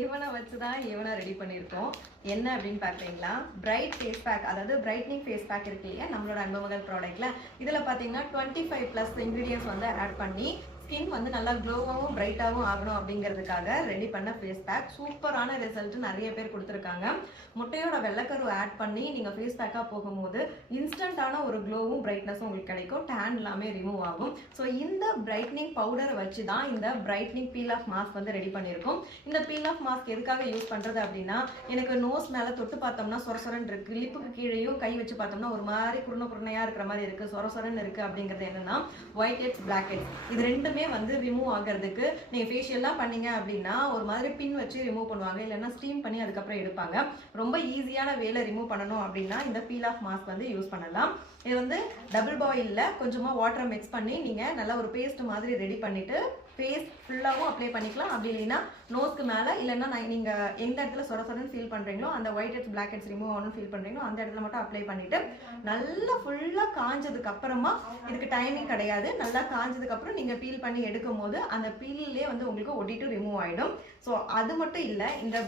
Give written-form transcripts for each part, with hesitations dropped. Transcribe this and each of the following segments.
இவனை வச்சு தான் இவனை ரெடி பண்ணியிருக்கோம். என்ன அப்படின்னு பார்த்தீங்களா, பிரைட் ஃபேஸ் பேக், அதாவது பிரைட்னிங் ஃபேஸ் பேக் இருக்கு இல்லையா நம்மளோட அன்புமகள் ப்ராடக்ட்ல. இதில் பார்த்தீங்கன்னா 25+ இன்க்ரீடியன்ஸ் வந்து ஆட் பண்ணி ஸ்கின் வந்து நல்லா க்ளோவாகவும் பிரைட்டாகவும் ஆகணும் அப்படிங்கிறதுக்காக ரெடி பண்ண ஃபேஸ் பேக். சூப்பரான ரிசல்ட் நிறைய பேர் கொடுத்துருக்காங்க. முட்டையோட வெள்ளைக்கரு ஆட் பண்ணி நீங்கள் ஃபேஸ் பேக்காக போகும்போது இன்ஸ்டன்டான ஒரு க்ளோவும் பிரைட்னஸும் உங்களுக்கு கிடைக்கும். டேன் எல்லாமே ரிமூவ் ஆகும். ஸோ இந்த பிரைட்னிங் பவுடரை வச்சு தான் இந்த பிரைட்னிங் பீல் ஆஃப் மாஸ்க் வந்து ரெடி பண்ணியிருக்கோம். இந்த பீல் ஆஃப் மாஸ்க் எதுக்காக யூஸ் பண்ணுறது அப்படின்னா, எனக்கு நோஸ் மேலே தொட்டு பார்த்தோம்னா சொரசொரன்னு இருக்குது, லிப்புக்கு கீழேயும் கை வச்சு பார்த்தோம்னா ஒரு மாதிரி குருணையாக இருக்கிற மாதிரி இருக்குது, சொரசொரன்னு இருக்குது. அப்படிங்கிறது என்னன்னா ஒயிட் ஹெட்ஸ், பிளாக் ஹெட்ஸ், இது ரெண்டுமே வந்து ரிமூவ் ஆகிறதுக்கு நீங்க ஃபேஷியல்லாம் பண்ணீங்க அப்படின்னா ஒரு மாதிரி பின் வச்சு ரிமூவ் பண்ணுவாங்க, இல்லைன்னா ஸ்டீம் பண்ணி அதுக்கப்புறம் எடுப்பாங்க. ரொம்ப ஈஸியான வேலை ரிமூவ் பண்ணணும் அப்படின்னா இந்த பீல் ஆஃப் மாஸ்க் வந்து யூஸ் பண்ணலாம். இது வந்து டபுள் பாயில்ல கொஞ்சமா வாட்டரை மிக்ஸ் பண்ணி நீங்க நல்லா ஒரு பேஸ்ட் மாதிரி ரெடி பண்ணிட்டு ஃபேஸ் ஃபுல்லாகவும் அப்ளை பண்ணிக்கலாம். அப்படி இல்லைன்னா நோஸ்க்கு மேலே, இல்லைன்னா நீங்க எந்த இடத்துல சொரசொரன்னு ஃபீல் பண்றீங்களோ, அந்த white heads, black heads remove ஆகணும்னு ஃபீல் பண்றீங்களோ அந்த இடத்துல மட்டும் அப்ளை பண்ணிட்டு நல்லா ஃபுல்லா காஞ்சதுக்கு அப்புறமா, இதுக்கு டைமிங் கிடையாது, நல்லா காஞ்சதுக்கு அப்புறம் நீங்க பீல் பண்ணி எடுக்கும் போது அந்த பீல்லே வந்து உங்களுக்கு ஒட்டிட்டு ரிமூவ் ஆயிடும். ஸோ அது மட்டும் இல்லை, இந்த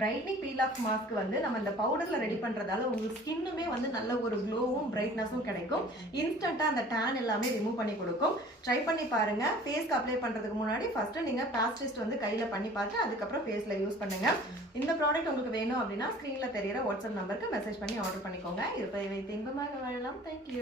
பிரைட்னிங் பீல் ஆஃப் மாஸ்க் வந்து நம்ம இந்த பவுடர்ல ரெடி பண்றதால உங்களுக்கு ஸ்கின்னுமே வந்து நல்ல ஒரு க்ளோவும் பிரைட்னஸும் கிடைக்கும். இன்ஸ்டன்ட்டா அந்த டேன் எல்லாமே ரிமூவ் பண்ணி கொடுக்கும். ட்ரை பண்ணி பாருங்க. ஃபேஸ்க்கு அப்ளை பண்றதுக்கு முன்னாடி ஃபர்ஸ்ட் நீங்க பேஸ்ட் வந்து கையில பண்ணி பார்த்து அதுக்கப்புறம் ஃபேஸ்ல யூஸ் பண்ணுங்க. இந்த ப்ராடக்ட் உங்களுக்கு வேணும் அப்படின்னா ஸ்கிரீன்ல தெரியுற வாட்ஸ்அப் நம்பருக்கு மெசேஜ் பண்ணி ஆர்டர் பண்ணிக்கோங்க. இருப்பதை வைத்து இன்பமாக வாழலாம். தேங்க்யூ.